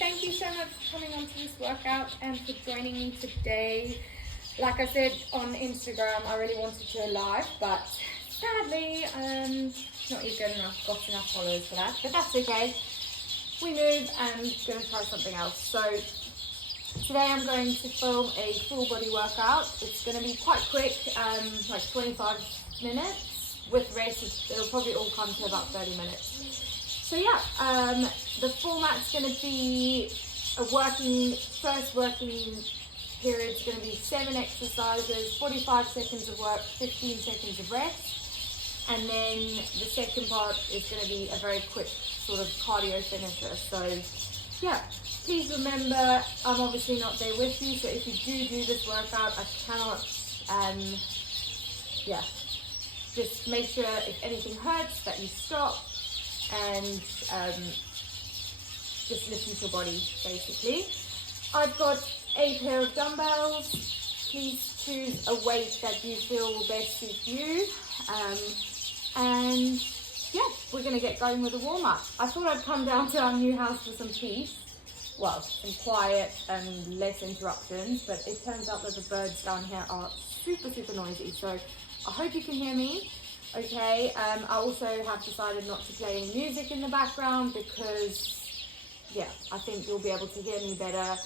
thank you so much for coming on to this workout and for joining me today. Like I said on Instagram, I really wanted to go live, but sadly, not even got enough followers for that, but that's okay. We move and going to try something else. So today I'm going to film a full body workout. It's going to be quite quick, like 25 minutes. With rest, it'll probably all come to about 30 minutes. So yeah, the format's going to be first working period is going to be 7 exercises, 45 seconds of work, 15 seconds of rest. And then the second part is going to be a very quick sort of cardio finisher. So yeah, please remember, I'm obviously not there with you. So if you do this workout, I cannot, just make sure if anything hurts that you stop. And just listen to your body, basically. I've got a pair of dumbbells. Please choose a weight that you feel will best suit you. And yeah, we're going to get going with a warm-up. I thought I'd come down to our new house for some peace. Well, some quiet and less interruptions, but it turns out that the birds down here are super, super noisy. So I hope you can hear me. Okay, I also have decided not to play any music in the background because, yeah, I think you'll be able to hear me better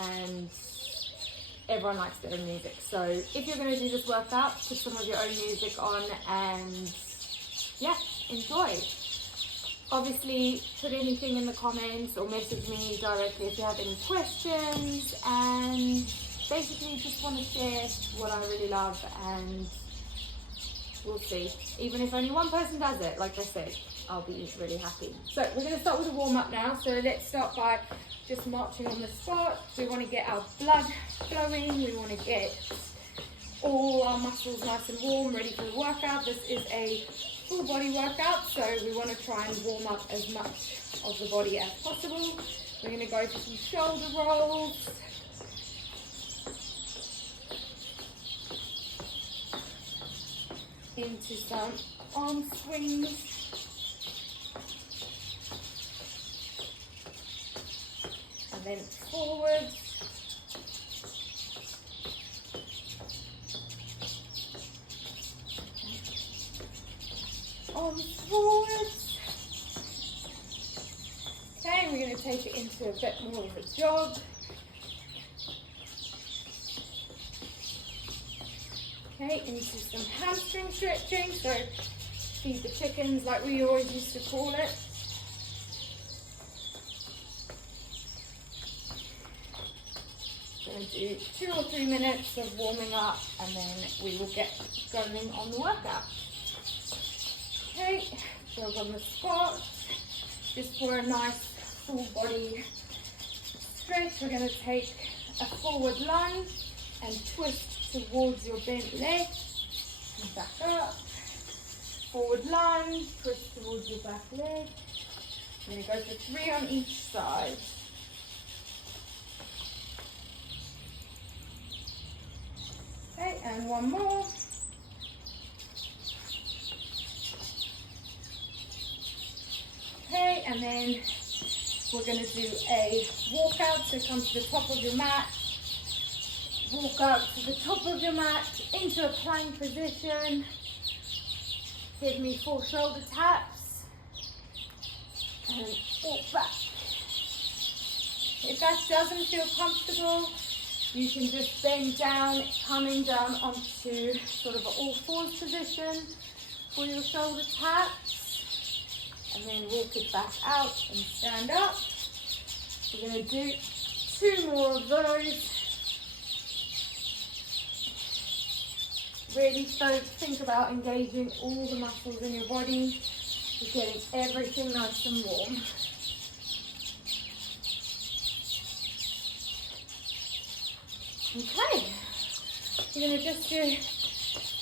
and everyone likes better music. So if you're going to do this workout, put some of your own music on and, yeah, enjoy. Obviously, put anything in the comments or message me directly if you have any questions, and basically just want to share what I really love, and we'll see. Even if only one person does it, like I said, I'll be really happy. So we're going to start with a warm up now. So let's start by just marching on the spot. We want to get our blood flowing. We want to get all our muscles nice and warm, ready for the workout. This is a full body workout, so we want to try and warm up as much of the body as possible. We're going to go for some shoulder rolls. Into some arm swings. And then forwards. Arms forwards. Okay, we're going to take it into a bit more of a jog. Okay, into some hamstring stretching, so feed the chickens like we always used to call it. Going to do 2 or 3 minutes of warming up and then we will get going on the workout. Okay, jog on the spot, just for a nice full body stretch. We're going to take a forward lunge and twist towards your bent leg, and back up, forward lunge, twist towards your back leg. I'm going to go for 3 on each side. Okay, and one more. Okay, and then we're going to do a walkout, so come to the top of your mat. Walk up to the top of your mat into a plank position. Give me 4 shoulder taps and walk back. If that doesn't feel comfortable, you can just bend down, coming down onto sort of an all-fours position for your shoulder taps, and then walk it back out and stand up. We're going to do 2 more of those. Really think about engaging all the muscles in your body, just getting everything nice and warm. Okay, you're going to just do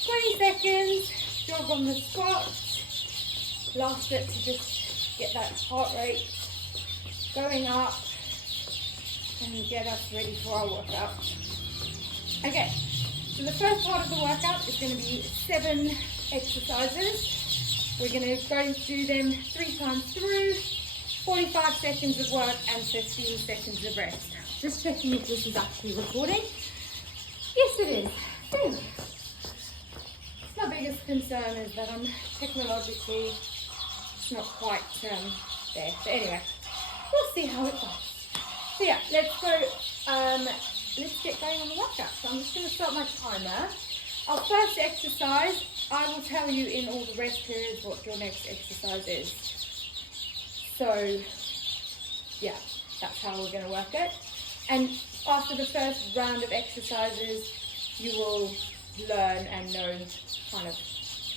20 seconds, jog on the squat. Last bit to just get that heart rate going up and get us ready for our workout. Okay. So the first part of the workout is going to be 7 exercises. We're going to go through them 3 times through. 45 seconds of work and 15 seconds of rest. Just checking if this is actually recording. Yes, it is. Phew. My biggest concern is that I'm technologically not quite there. But anyway, we'll see how it goes. So yeah, let's go. Let's get going on the workout. So I'm just going to start my timer. Our first exercise, I will tell you in all the rest periods what your next exercise is. So yeah, that's how we're going to work it. And after the first round of exercises, you will learn and know kind of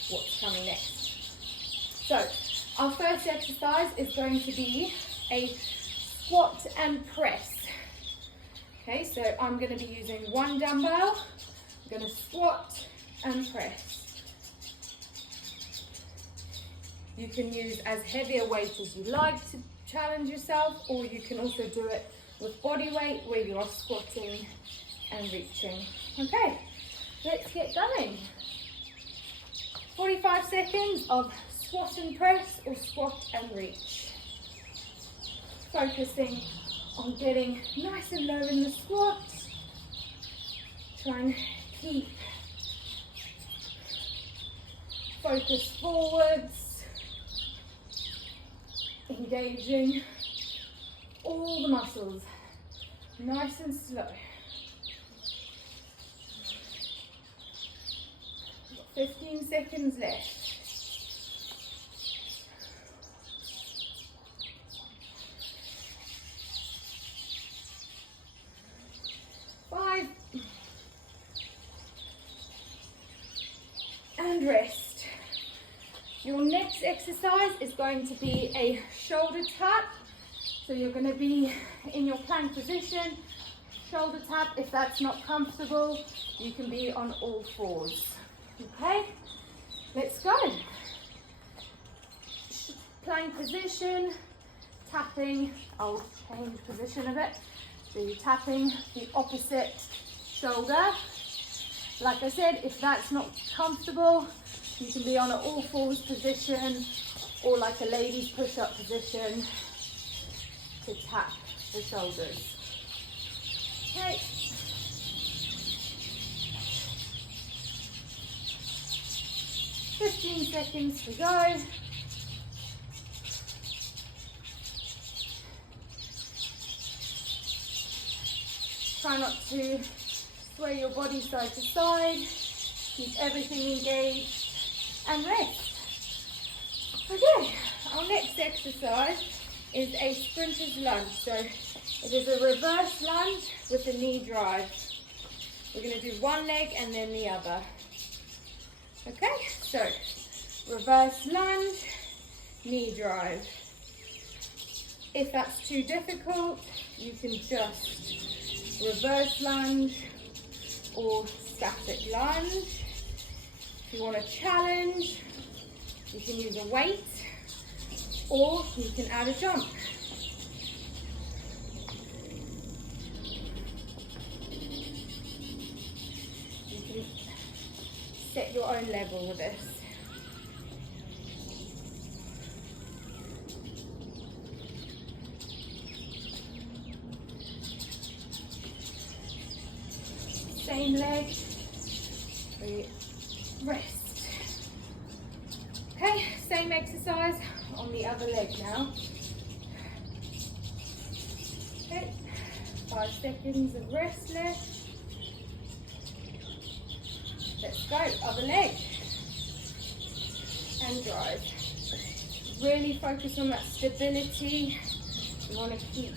what's coming next. So our first exercise is going to be a squat and press. Okay, so I'm going to be using one dumbbell. I'm going to squat and press. You can use as heavy a weight as you like to challenge yourself, or you can also do it with body weight where you are squatting and reaching. Okay, let's get going. 45 seconds of squat and press or squat and reach. Focusing on getting nice and low in the squat. Try and keep focus forwards. Engaging all the muscles. Nice and slow. 15 seconds left. 5. And rest. Your next exercise is going to be a shoulder tap. So you're going to be in your plank position, shoulder tap. If that's not comfortable, you can be on all fours. Okay, let's go. Plank position, tapping. I'll change position a bit. So you're tapping the opposite shoulder. Like I said, if that's not comfortable, you can be on an all fours position or like a lady's push-up position to tap the shoulders. Okay. "15 seconds to go." Try not to sway your body side to side. Keep everything engaged and rest. Okay, our next exercise is a sprinter's lunge. So it is a reverse lunge with a knee drive. We're going to do one leg and then the other. Okay, so reverse lunge, knee drive. If that's too difficult, you can just reverse lunge or static lunge. If you want to challenge, you can use a weight or you can add a jump. You can set your own level with this. Same leg, we rest. Okay, same exercise on the other leg now. Okay, 5 seconds of rest left. Let's go, other leg. And drive. Really focus on that stability. You want to keep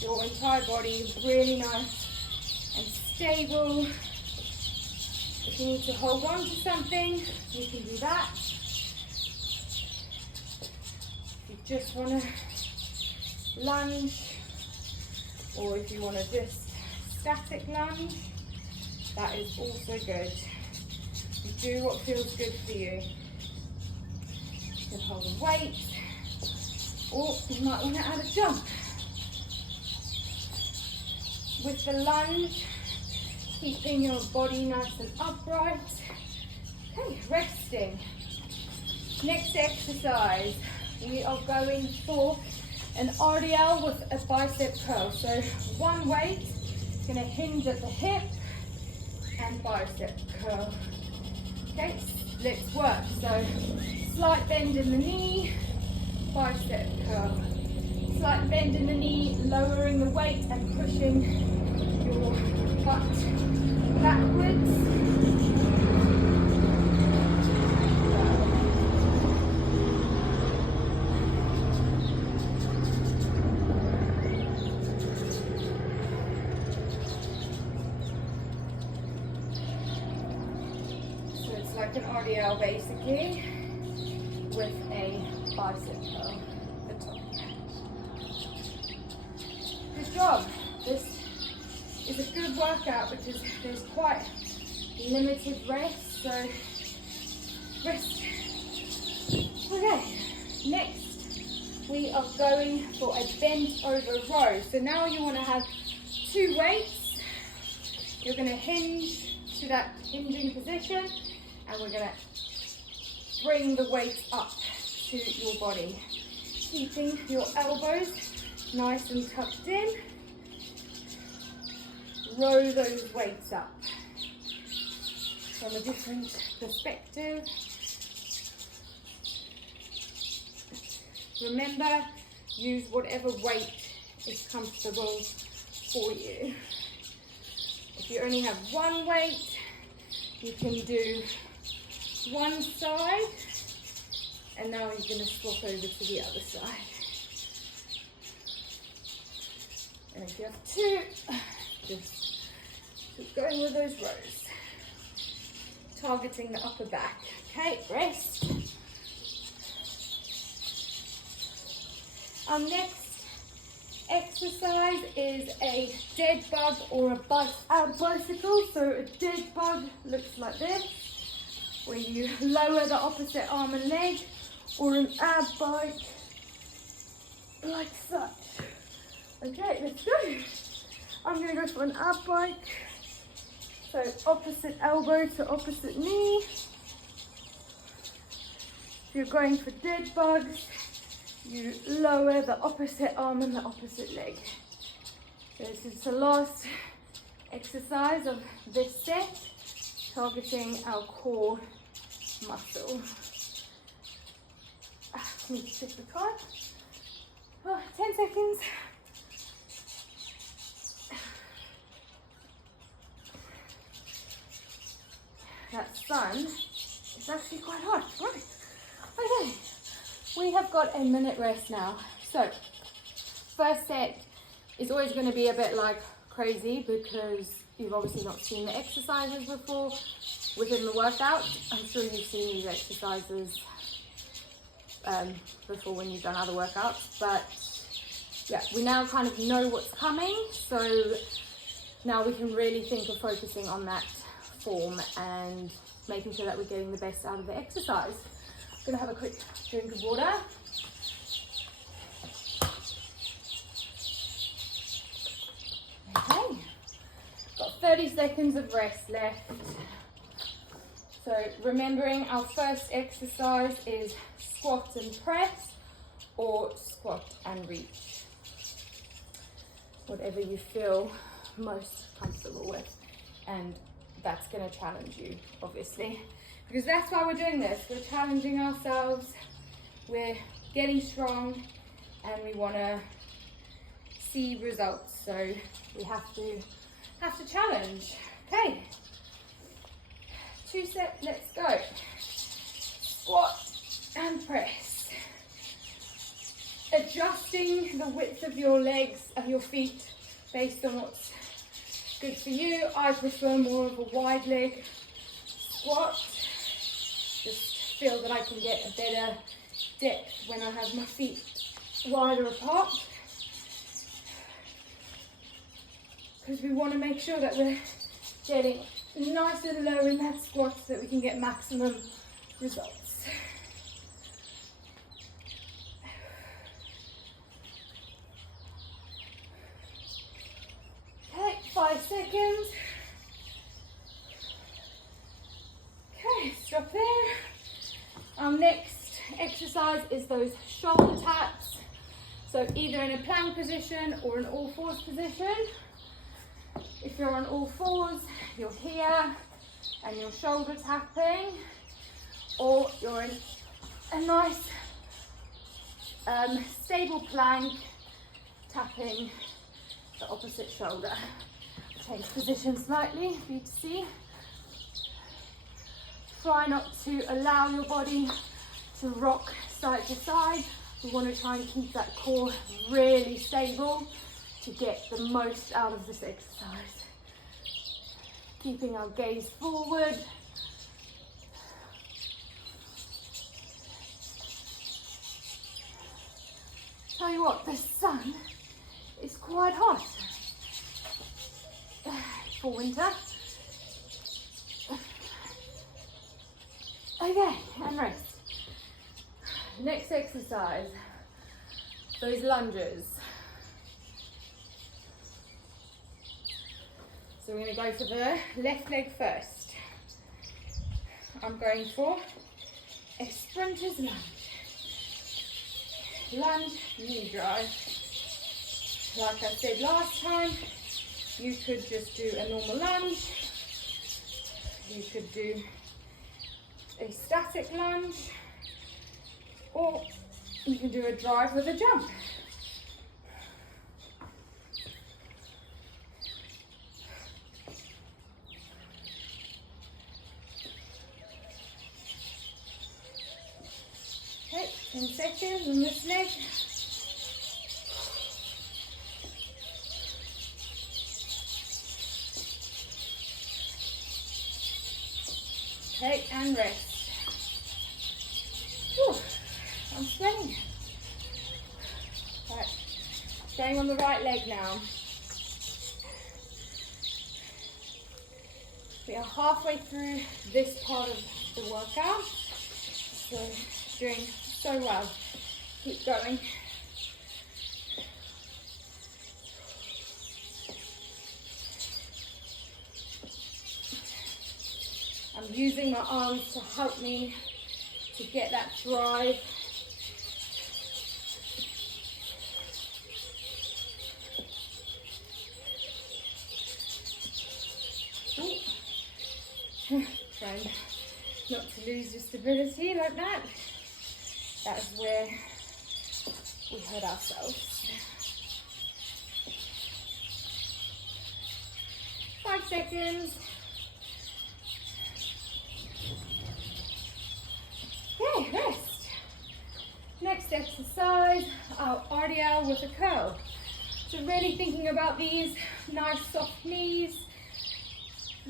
your entire body really nice and stable. If you need to hold on to something, you can do that. If you just want to lunge, or if you want to just static lunge, that is also good. You do what feels good for you. You can hold a weight, or you might want to add a jump. With the lunge, keeping your body nice and upright. Okay, resting. Next exercise, we are going for an RDL with a bicep curl. So one weight, gonna hinge at the hip and bicep curl. Okay, let's work. So slight bend in the knee, bicep curl. Slight bend in the knee, lowering the weight and pushing your butt backwards. So it's like an RDL basically with a bicep curl at the top. Good job. This is a good workout because there's quite limited rest, so rest. Okay, next we are going for a bent over row. So now you want to have two weights. You're going to hinge to that hinging position, and we're going to bring the weight up to your body, keeping your elbows nice and tucked in. Row those weights up from a different perspective. Remember, use whatever weight is comfortable for you. If you only have one weight, you can do one side, and now you're going to swap over to the other side. And if you have two, just keep going with those rows, targeting the upper back. Okay, rest. Our next exercise is a dead bug or a bicycle. So a dead bug looks like this, where you lower the opposite arm and leg, or an ab bike like such. Okay, let's go. I'm going to go for an ab bike. So opposite elbow to opposite knee. If you're going for dead bugs, you lower the opposite arm and the opposite leg. This is the last exercise of this set, targeting our core muscle. Can you check the time? 10 seconds. That sun is actually quite hot. Right. Okay. We have got a minute rest now. So, first set is always going to be a bit like crazy because you've obviously not seen the exercises before within the workout. I'm sure you've seen these exercises before when you've done other workouts, but yeah, we now kind of know what's coming, so now we can really think of focusing on that form and making sure that we're getting the best out of the exercise. I'm going to have a quick drink of water. Okay, got 30 seconds of rest left. So remembering our first exercise is squat and press, or squat and reach. Whatever you feel most comfortable with. And that's going to challenge you, obviously. Because that's why we're doing this. We're challenging ourselves. We're getting strong. And we want to see results. So we have to challenge. Okay. 2 sets, let's go. Squat and press. Adjusting the width of your legs, of your feet, based on what's good for you. I prefer more of a wide leg squat. Just feel that I can get a better depth when I have my feet wider apart. Because we want to make sure that we're getting nice and low in that squat so that we can get maximum results. Okay, 5 seconds. Okay, stop there. Our next exercise is those shoulder taps. So either in a plank position or an all fours position. If you're on all fours, you're here and your shoulder tapping, or you're in a nice stable plank, tapping the opposite shoulder. Change position slightly for you to see. Try not to allow your body to rock side to side. We want to try and keep that core really stable to get the most out of this exercise. Keeping our gaze forward. Tell you what, the sun is quite hot for winter. Okay, and rest. Next exercise, those lunges. So we're going to go for the left leg first. I'm going for a sprinter's lunge. Lunge, knee drive. Like I said last time, you could just do a normal lunge. You could do a static lunge, or you can do a drive with a jump. Okay, 10 seconds on this leg. Okay, and rest. Whew, I'm sweating. Right, going on the right leg now. We are halfway through this part of the workout, so doing so well. Keep going. I'm using my arms to help me to get that drive. Trying not to lose your stability like that. That is where we hurt ourselves. 5 seconds. Okay, rest. Next exercise, our RDL with a curl. So really thinking about these nice soft knees,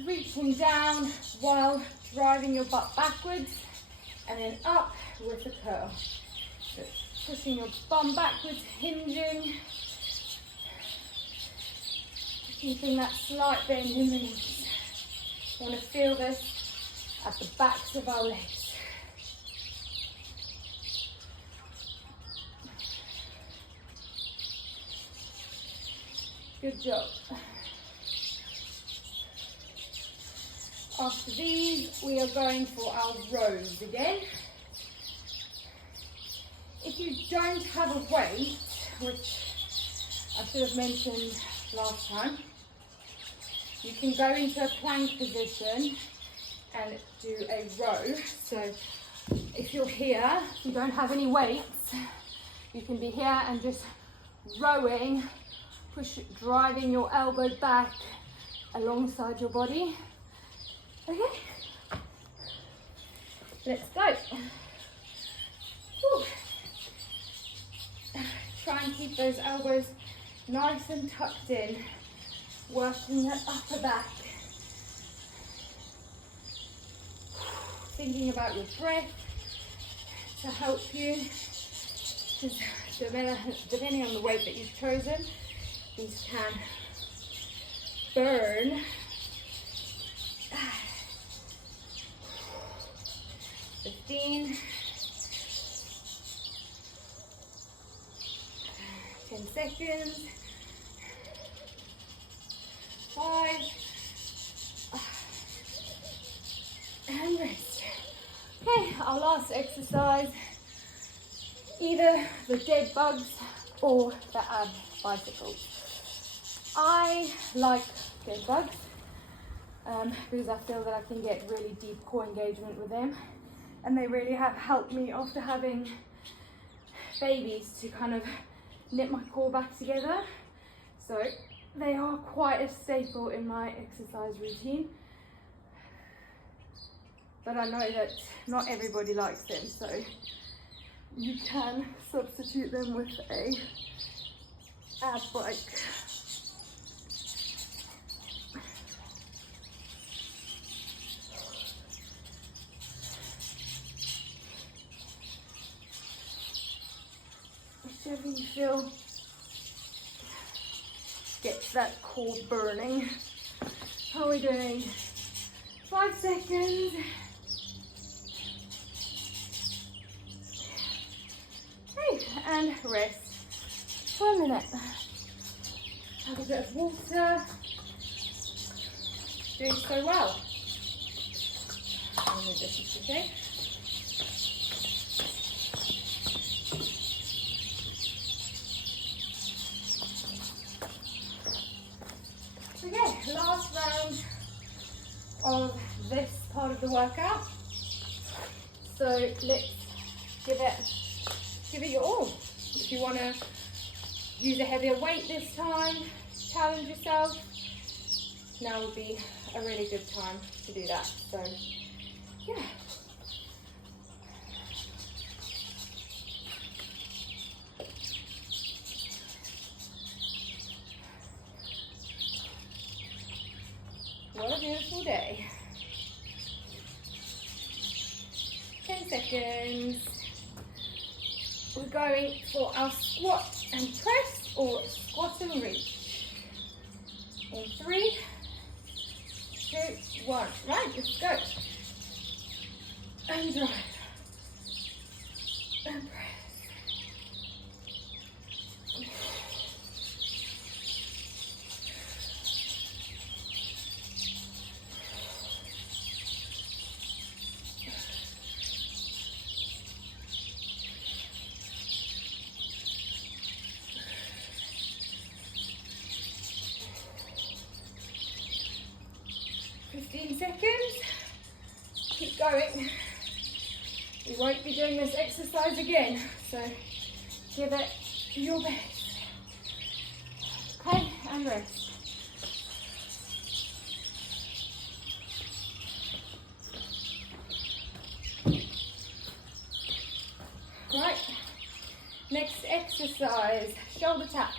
reaching down while driving your butt backwards, and then up with a curl. So pushing your bum backwards, hinging, keeping that slight bend in the knees. You want to feel this at the backs of our legs. Good job. After these, we are going for our rows again. If you don't have a weight, which I should have mentioned last time, you can go into a plank position and do a row. So if you're here, you don't have any weights, you can be here and just rowing, driving your elbow back alongside your body. Okay, let's go. Whew. Try and keep those elbows nice and tucked in, working that upper back. Thinking about your breath to help you, because depending on the weight that you've chosen, these can burn. 15, 10 seconds, 5, and rest. Okay, our last exercise, either the dead bugs or the ab bicycles. I like bed bugs because I feel that I can get really deep core engagement with them, and they really have helped me after having babies to kind of knit my core back together. So they are quite a staple in my exercise routine, but I know that not everybody likes them, so you can substitute them with a ab bike. Whichever you feel gets that core burning. How are we doing? 5 seconds. Okay, and rest for a minute. Have a bit of water. Doing so well. This is okay. Okay, last round of this part of the workout. So let's give it your all. If you want to use a heavier weight this time, challenge yourself, now would be a really good time to do that. So yeah. What a beautiful day. 10 seconds. We're going for our squat and press, or squat and reach. In 3, 2, 1. Right, let's go. And drive. And press. 15 seconds. Keep going. We won't be doing this exercise again, so give it your best. Okay, and rest. Right, next exercise, shoulder taps.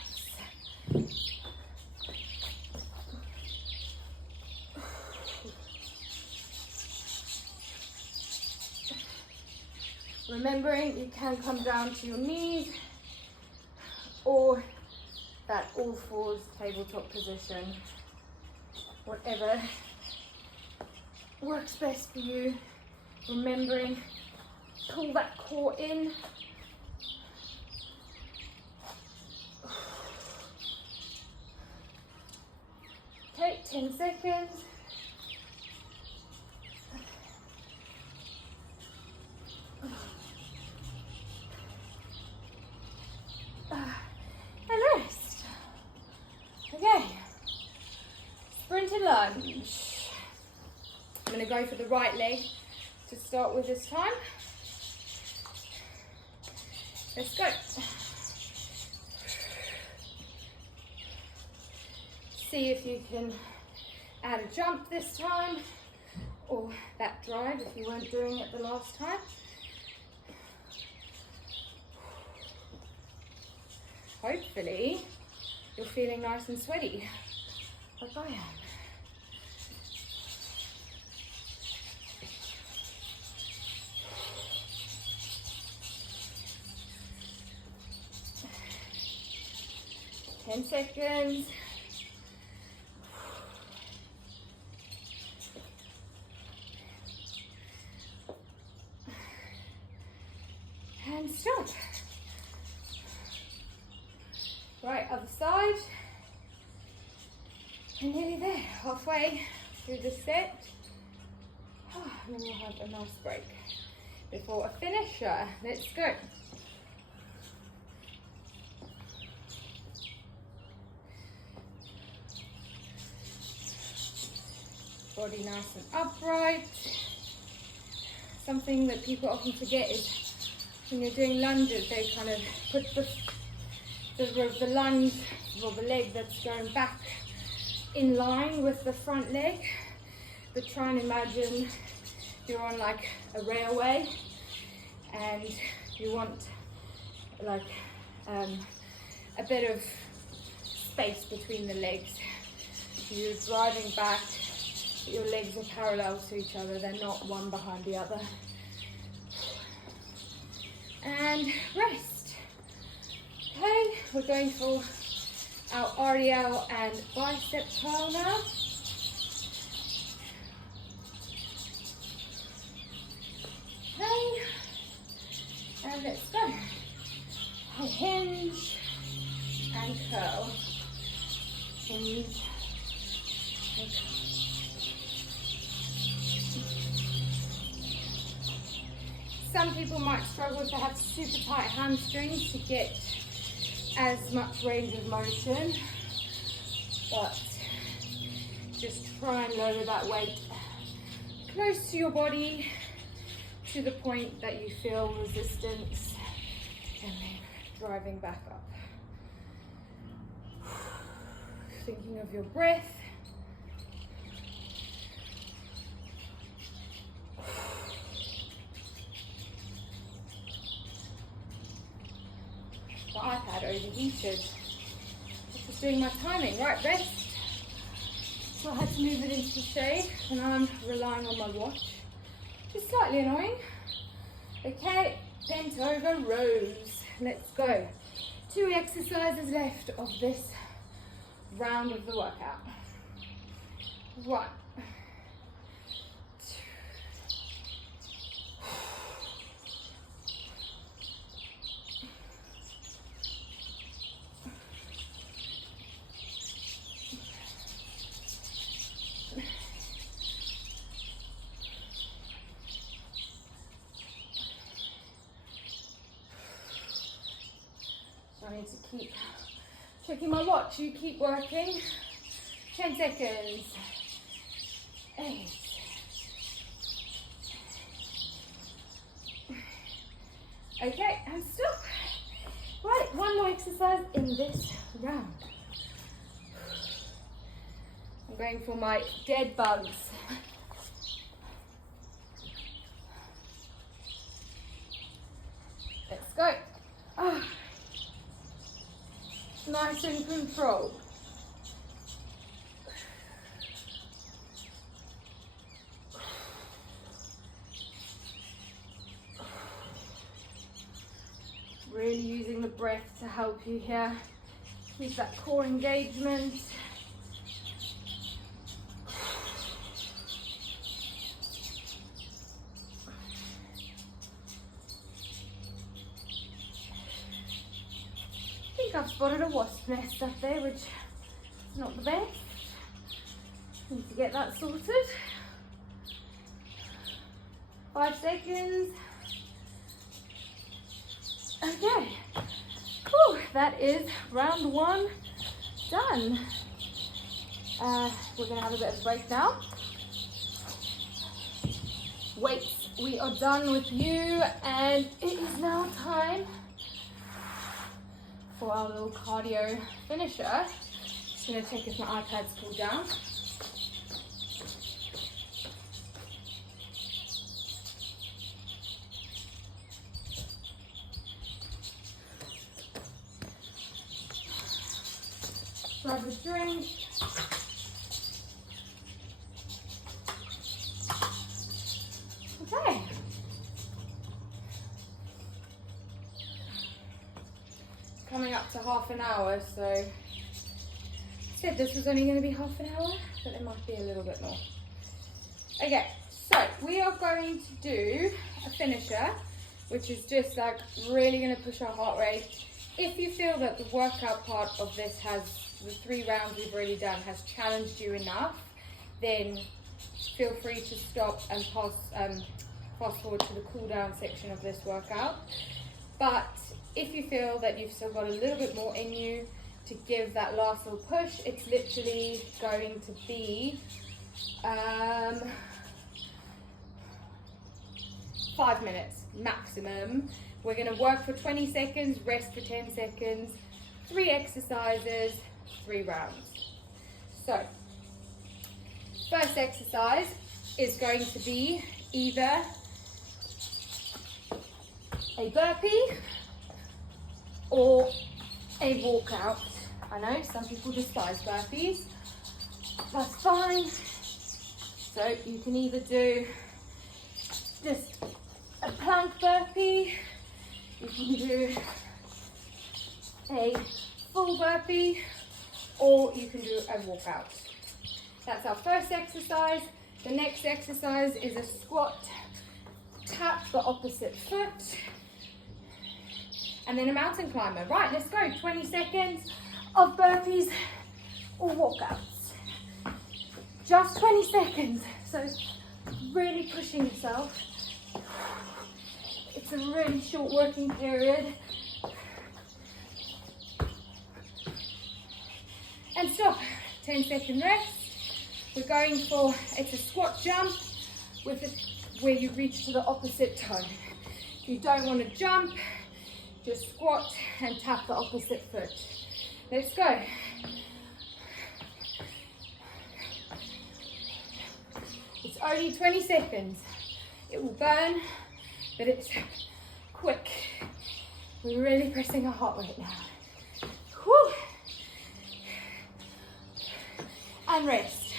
Remembering you can come down to your knees or that all fours tabletop position, whatever works best for you. Remembering, pull that core in. Okay, 10 seconds. And rest. Okay, sprint and lunge. I'm going to go for the right leg to start with this time. Let's go. See if you can add a jump this time, or that drive if you weren't doing it the last time. Hopefully you're feeling nice and sweaty, like I am. Ten seconds. And stop. Right, other side. And nearly there, halfway through the set. And then we'll have a nice break before a finisher. Let's go. body nice and upright. Something that people often forget is when you're doing lunges, they kind of put the lunge, or the leg that's going back, in line with the front leg. But try and imagine you're on like a railway and you want like a bit of space between the legs. You're driving back, your legs are parallel to each other, they're not one behind the other. And rest. Okay, we're going for our RDL and bicep curl now. Okay, and let's go. Hinge and curl. Hinge and curl. Some people might struggle to have super tight hamstrings to get as much range of motion, but just try and lower that weight close to your body to the point that you feel resistance, and then driving back up. Thinking of your breath. The iPad overheated. Just doing my timing. Right, rest. So I had to move it into the shade, and I'm relying on my watch. Just slightly annoying. Okay, bent over rows. Let's go. 2 exercises left of this round of the workout. 1, 2. I need to keep checking my watch. You keep working. 10 seconds. 8. Okay, and stop. Right, 1 more exercise in this round. I'm going for my dead bugs. Let's go. Nice and controlled. Really using the breath to help you here. Keep that core engagement. I've spotted a wasp nest up there, which is not the best. Need to get that sorted. 5 seconds. Okay. Whew, that is round 1 done. We're going to have a bit of a break now. Weights, we are done with you, and it is now time for our little cardio finisher. Just going to check if my iPad's cooled down. Grab a drink. Okay. Coming up to half an hour, so I said this was only going to be half an hour, but it might be a little bit more. Okay, so we are going to do a finisher, which is just like really going to push our heart rate. If you feel that the workout part of this has, the 3 rounds we've already done, has challenged you enough, then feel free to stop and fast forward to the cool down section of this workout. But if you feel that you've still got a little bit more in you to give that last little push, it's literally going to be 5 minutes maximum. We're going to work for 20 seconds, rest for 10 seconds, 3 exercises, 3 rounds. So, first exercise is going to be either a burpee or a walkout. I know some people despise burpees. That's fine. So you can either do just a plank burpee, you can do a full burpee, or you can do a walkout. That's our first exercise. The next exercise is a squat, tap the opposite foot, and then a mountain climber. Right, let's go. 20 seconds of burpees or walkouts. Just 20 seconds. So really pushing yourself. It's a really short working period. And stop. 10-second rest. We're going for, it's a squat jump with where you reach to the opposite toe. If you don't want to jump, just squat and tap the opposite foot. Let's go. It's only 20 seconds. It will burn, but it's quick. We're really pressing our heart rate now. Whew. And rest.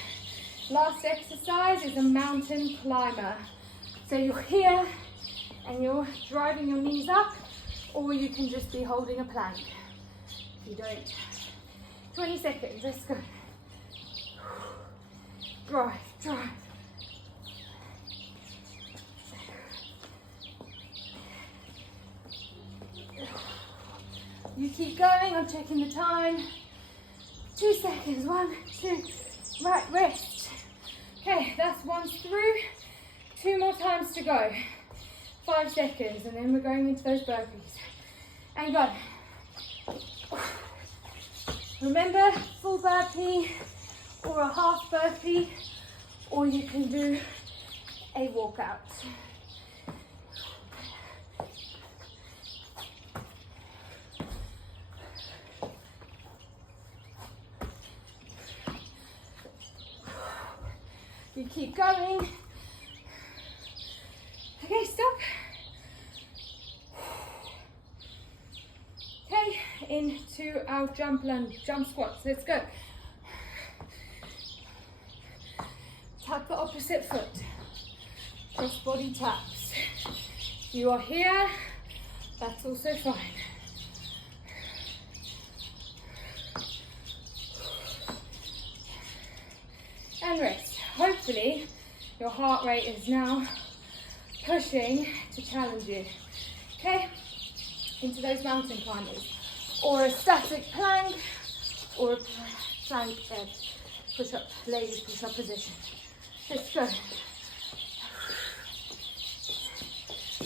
Last exercise is a mountain climber. So you're here and you're driving your knees up, or you can just be holding a plank. If you don't, 20 seconds, let's go. Drive, drive. You keep going, I'm checking the time. 2 seconds, 1, 2, right, rest. Okay, that's once through. 2 more times to go. 5 seconds, and then we're going into those burpees. And go. Remember, full burpee or a half burpee, or you can do a walkout. You keep going. Okay, stop. Okay, into our jump lunge, jump squats. Let's go. Tap the opposite foot. Cross body taps. If you are here, that's also fine. And rest. Hopefully, your heart rate is now pushing to challenge you. Okay? Into those mountain climbers. Or a static plank, or a plank push-up, ladies push-up position. Let's go.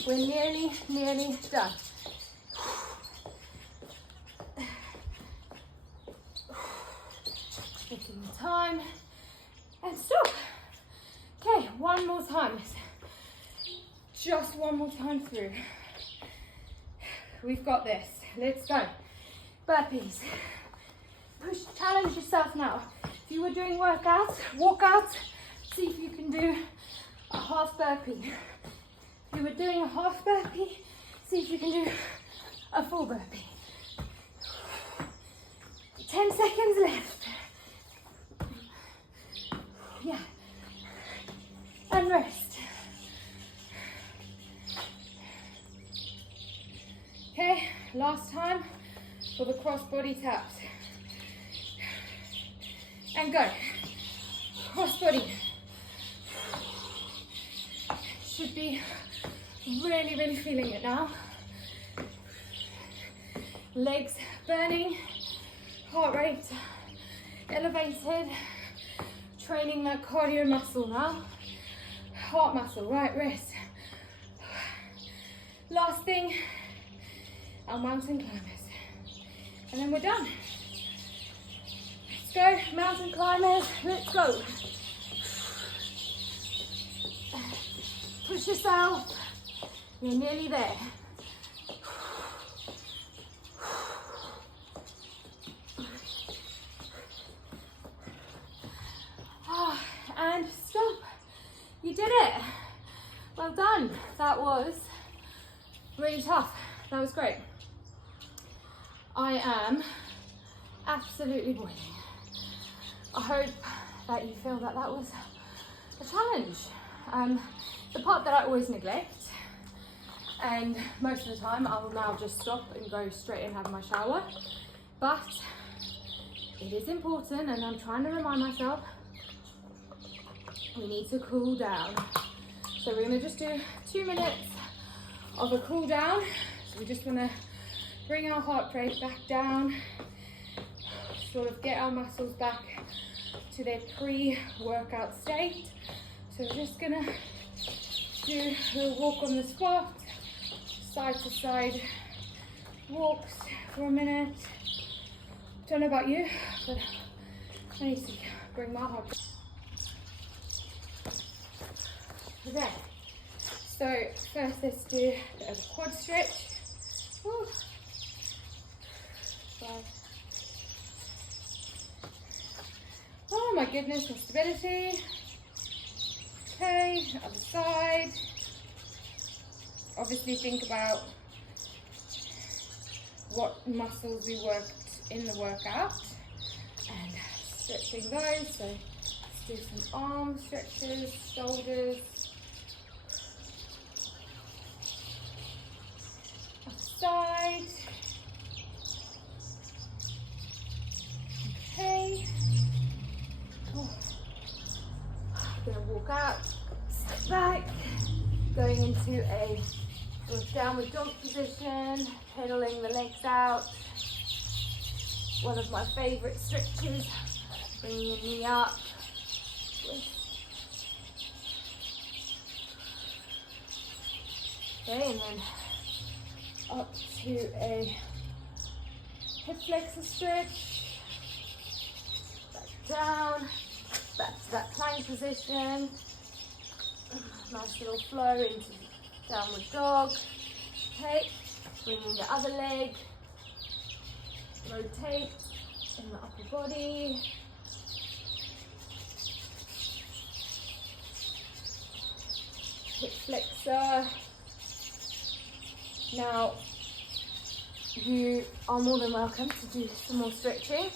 We're nearly done. Taking the time. And stop. Okay, one more time. Just one more time through. We've got this. Let's go. Burpees. Push, challenge yourself now. If you were doing workouts, walkouts, see if you can do a half burpee. If you were doing a half burpee, see if you can do a full burpee. 10 seconds left. Yeah. And rest. Okay, last time for the cross body taps. And go. Cross body. Should be really feeling it now. Legs burning, heart rate elevated. Training that cardio muscle now. Heart muscle, right wrist. Last thing, our mountain climbers. And then we're done. Let's go, mountain climbers, let's go. Push yourself. You're nearly there. And stop. You did it. Well done. That was really tough. That was great. I am absolutely boiling. I hope that you feel that that was a challenge. The part that I always neglect, and most of the time I will now just stop and go straight and have my shower, but it is important, and I'm trying to remind myself we need to cool down. So we're going to just do 2 minutes of a cool down. So we just want to bring our heart rate back down, sort of get our muscles back to their pre-workout state. So we're just going to do a little walk on the spot, side to side walks for a minute. Don't know about you, but I need to bring my heart rate. Okay, so first let's do a quad stretch. Woo. 5. Oh my goodness, my stability. Okay, other side. Obviously think about what muscles we worked in the workout and stretching those. So let's do some arm stretches, shoulders. Side. Okay. Oh. Gonna walk out, step back, going into a sort of downward dog position, pedaling the legs out. One of my favourite stretches, bringing the knee up. Okay, and then up to a hip flexor stretch, back down, back to that plank position. Nice little flow into downward dog. Okay, bringing the other leg, rotate in the upper body. Hip flexor. Now, you are more than welcome to do some more stretching,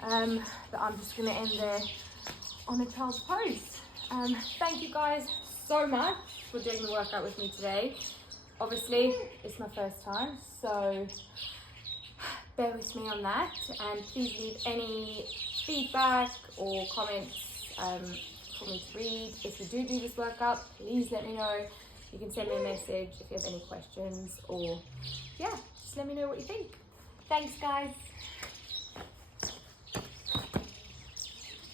but I'm just going to end there on a child's pose. Thank you guys so much for doing the workout with me today. Obviously, it's my first time, so bear with me on that, and please leave any feedback or comments for me to read. If you do this workout, please let me know. You can send me a message if you have any questions, or yeah, just let me know what you think. Thanks guys.